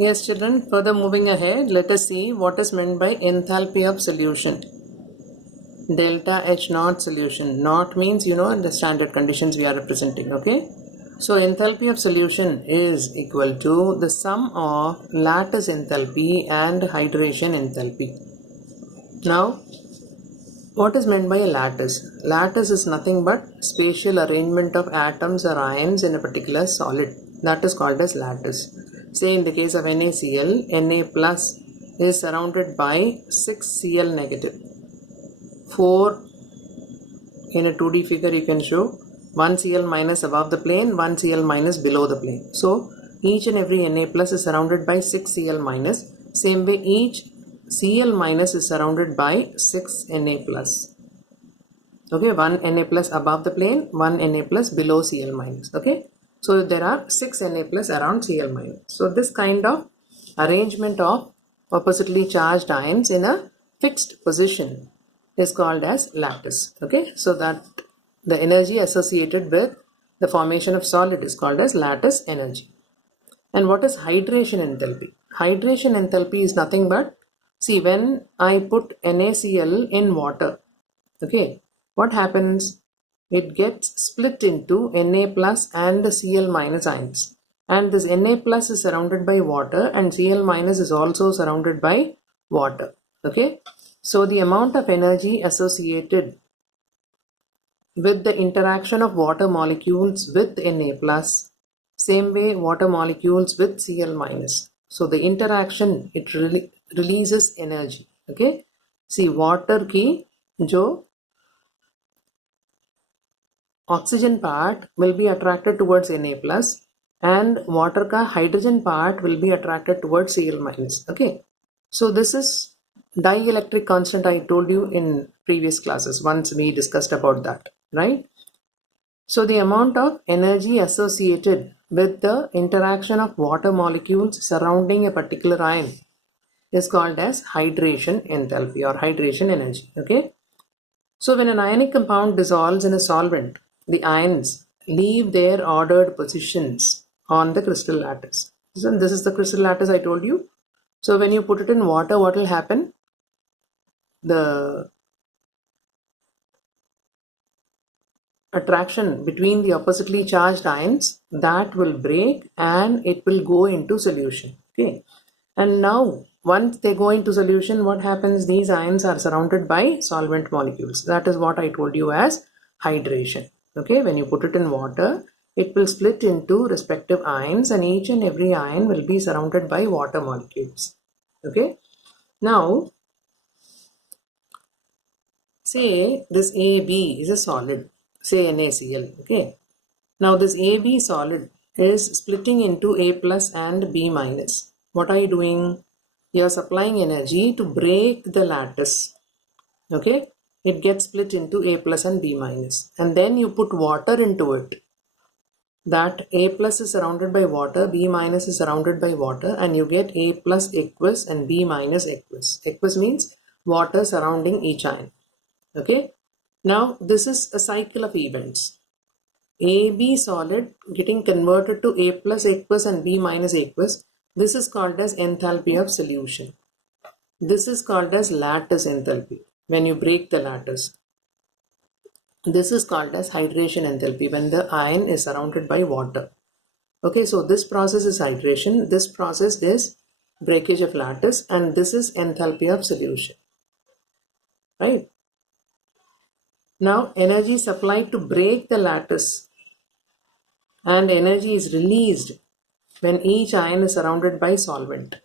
Yes, children, further moving ahead, let us see what is meant by enthalpy of solution. Delta H naught solution. Naught means, the standard conditions we are representing, okay? So enthalpy of solution is equal to the sum of lattice enthalpy and hydration enthalpy. Now, what is meant by a lattice? Lattice is nothing but spatial arrangement of atoms or ions in a particular solid. That is called as lattice. Say in the case of NaCl, Na plus is surrounded by 6 Cl negative. 4 in a 2D figure you can show 1 Cl minus above the plane, 1 Cl minus below the plane. So each and every Na plus is surrounded by 6 Cl minus. Same way each Cl minus is surrounded by 6 Na plus. Okay, 1 Na plus above the plane, 1 Na plus below Cl minus. Okay, so there are 6 Na plus around Cl minus. So this kind of arrangement of oppositely charged ions in a fixed position is called as lattice. Okay, so that the energy associated with the formation of solid is called as lattice energy. And what is hydration enthalpy? Hydration enthalpy is nothing but, see, when I put NaCl in water, okay, what happens? It gets split into Na plus and Cl minus ions. And this Na plus is surrounded by water and Cl minus is also surrounded by water. Okay, so the amount of energy associated with the interaction of water molecules with Na plus, same way water molecules with Cl minus. So the interaction, it releases energy. Okay, see, water ki jo oxygen part will be attracted towards Na plus and water ka hydrogen part will be attracted towards Cl minus. Okay, so this is dielectric constant. I told you in previous classes once we discussed about that, right? So the amount of energy associated with the interaction of water molecules surrounding a particular ion is called as hydration enthalpy or hydration energy. Okay, so when an ionic compound dissolves in a solvent, the ions leave their ordered positions on the crystal lattice. So this is the crystal lattice I told you. So when you put it in water, what will happen? The attraction between the oppositely charged ions, that will break and it will go into solution. Okay, and now once they go into solution, what happens? These ions are surrounded by solvent molecules. That is what I told you as hydration. Okay, when you put it in water, it will split into respective ions and each and every ion will be surrounded by water molecules. Okay, now say this AB is a solid, say NaCl. Okay, now this AB solid is splitting into A plus and B minus. What are you doing? You are supplying energy to break the lattice. Okay, it gets split into A plus and B minus, and then you put water into it. That A plus is surrounded by water, B minus is surrounded by water, and you get A plus aqueous and B minus aqueous. Aqueous means water surrounding each ion. Okay, now this is a cycle of events. AB solid getting converted to A plus aqueous and B minus aqueous. This is called as enthalpy of solution. This is called as lattice enthalpy when you break the lattice. This is called as hydration enthalpy when the ion is surrounded by water. Okay, so this process is hydration, this process is breakage of lattice, and this is enthalpy of solution. Right? Now energy supplied to break the lattice and energy is released when each ion is surrounded by solvent.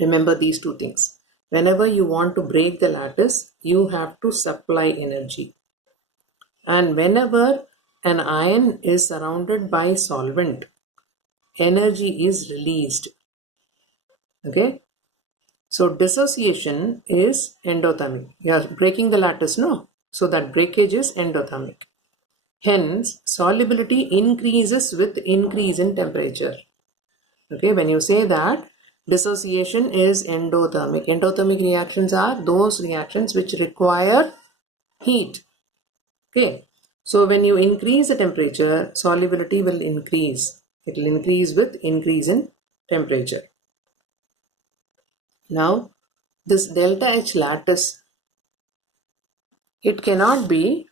Remember these two things. Whenever you want to break the lattice, you have to supply energy. And whenever an ion is surrounded by solvent, energy is released. Okay? So dissociation is endothermic. You are breaking the lattice, no? So that breakage is endothermic. Hence, solubility increases with increase in temperature. Okay, when you say that dissociation is endothermic. Endothermic reactions are those reactions which require heat. Okay, so when you increase the temperature, solubility will increase. It will increase with increase in temperature. Now, this delta H lattice, it cannot be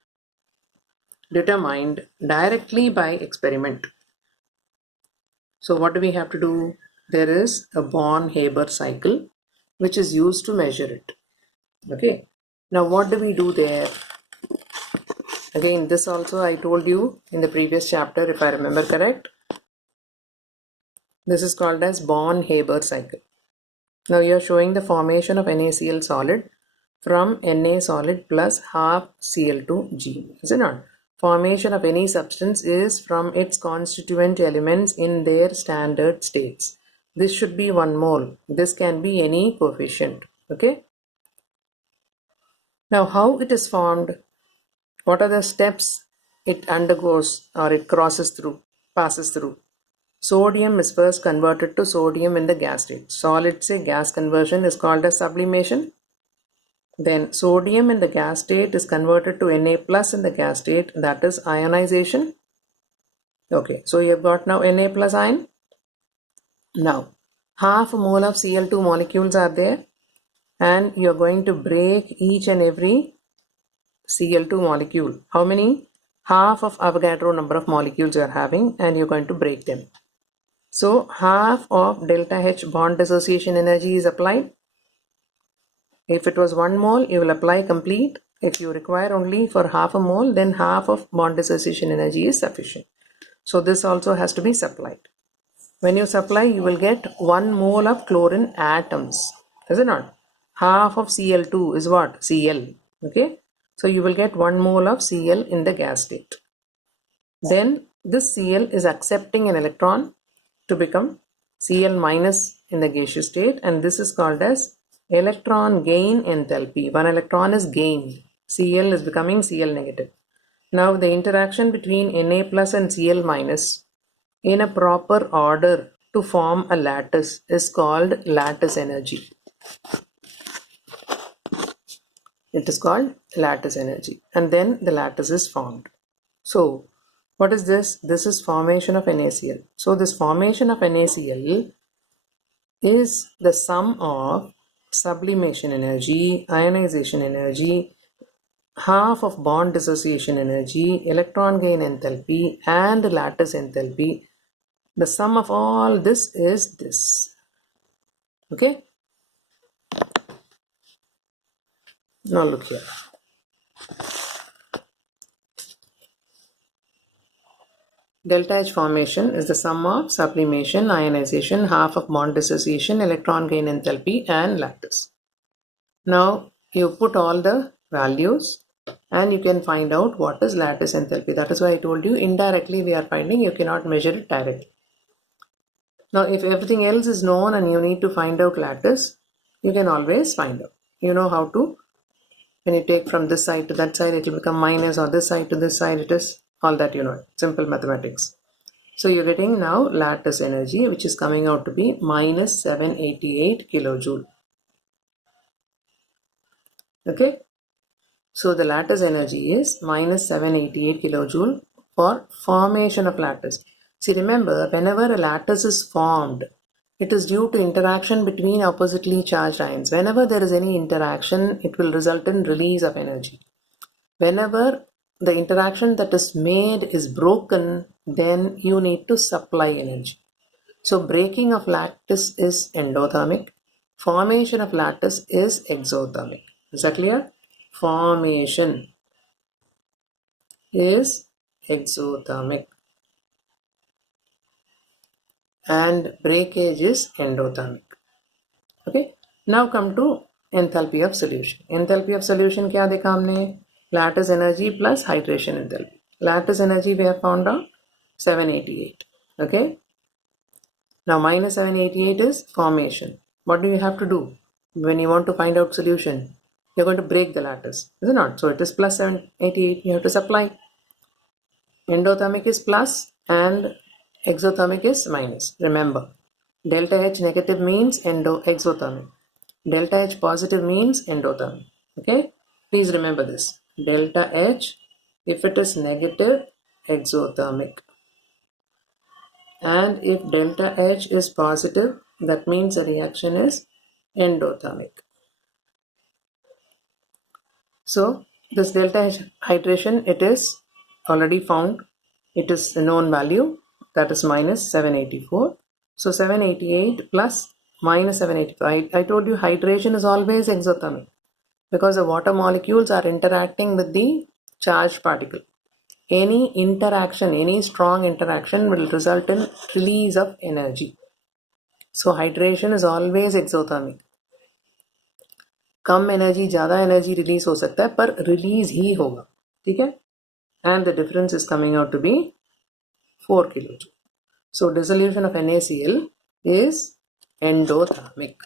determined directly by experiment. So what do we have to do? There is a Born-Haber cycle which is used to measure it. Okay. Now what do we do there? Again, this also I told you in the previous chapter, if I remember correct. This is called as Born-Haber cycle. Now you are showing the formation of NaCl solid from Na solid plus half Cl2G. Is it not? Formation of any substance is from its constituent elements in their standard states. This should be 1 mole. This can be any coefficient. Okay. Now how it is formed? What are the steps it undergoes or it passes through? Sodium is first converted to sodium in the gas state. Solid say gas conversion is called as sublimation. Then sodium in the gas state is converted to Na plus in the gas state, that is ionization. Okay, so you have got now Na plus ion. Now half a mole of Cl2 molecules are there and you are going to break each and every Cl2 molecule. How many? Half of Avogadro number of molecules you are having and you're going to break them. So half of delta H bond dissociation energy is applied. If it was 1 mole, you will apply complete. If you require only for half a mole, then half of bond dissociation energy is sufficient. So this also has to be supplied. When you supply, you will get 1 mole of chlorine atoms. Is it not? Half of Cl2 is what? Cl. Okay. So you will get 1 mole of Cl in the gas state. Then this Cl is accepting an electron to become Cl minus in the gaseous state, and this is called as electron gain enthalpy. 1 electron is gained. Cl is becoming Cl negative. Now the interaction between Na plus and Cl minus in a proper order to form a lattice is called lattice energy. It is called lattice energy, and then the lattice is formed. So what is this? This is formation of NaCl. So this formation of NaCl is the sum of sublimation energy, ionization energy, half of bond dissociation energy, electron gain enthalpy, and lattice enthalpy. The sum of all this is this. Okay. Now look here. Delta H formation is the sum of sublimation, ionization, half of bond dissociation, electron gain enthalpy, and lattice. Now you put all the values and you can find out what is lattice enthalpy. That is why I told you indirectly we are finding, you cannot measure it directly. Now if everything else is known and you need to find out lattice, you can always find out. You know how to, when you take from this side to that side, it will become minus, or this side to this side, it is all that you know. Simple mathematics. So you're getting now lattice energy, which is coming out to be minus 788 kilojoule. Okay. So the lattice energy is minus 788 kilojoule for formation of lattice. See, remember, whenever a lattice is formed, it is due to interaction between oppositely charged ions. Whenever there is any interaction, it will result in release of energy. Whenever the interaction that is made is broken, then you need to supply energy. So breaking of lattice is endothermic. Formation of lattice is exothermic. Is that clear? Formation is exothermic and breakage is endothermic. Okay. Now come to enthalpy of solution. Enthalpy of solution क्या देखा हमने? Lattice energy plus hydration enthalpy. Lattice energy we have found out 788. Okay. Now minus 788 is formation. What do you have to do when you want to find out solution? You're going to break the lattice, is it not? So it is plus 788. You have to supply. Endothermic is plus and exothermic is minus. Remember, delta H negative means exothermic. Delta H positive means endothermic. Okay, please remember this. Delta H, if it is negative, exothermic. and if delta H is positive, that means the reaction is endothermic. So this delta H hydration, it is already found. It is a known value, that is minus 784. So 788 plus minus 785. I told you hydration is always exothermic because the water molecules are interacting with the charged particle. Any interaction, any strong interaction will result in release of energy. So hydration is always exothermic. Come energy ज़्यादा energy release हो सकता है पर release ही होगा, ठीक है. And the difference is coming out to be 4 kilojoule. So dissolution of NaCl is endothermic.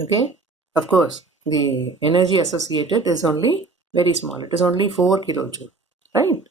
Okay, of course the energy associated is only very small, it is only 4 kilojoule, right?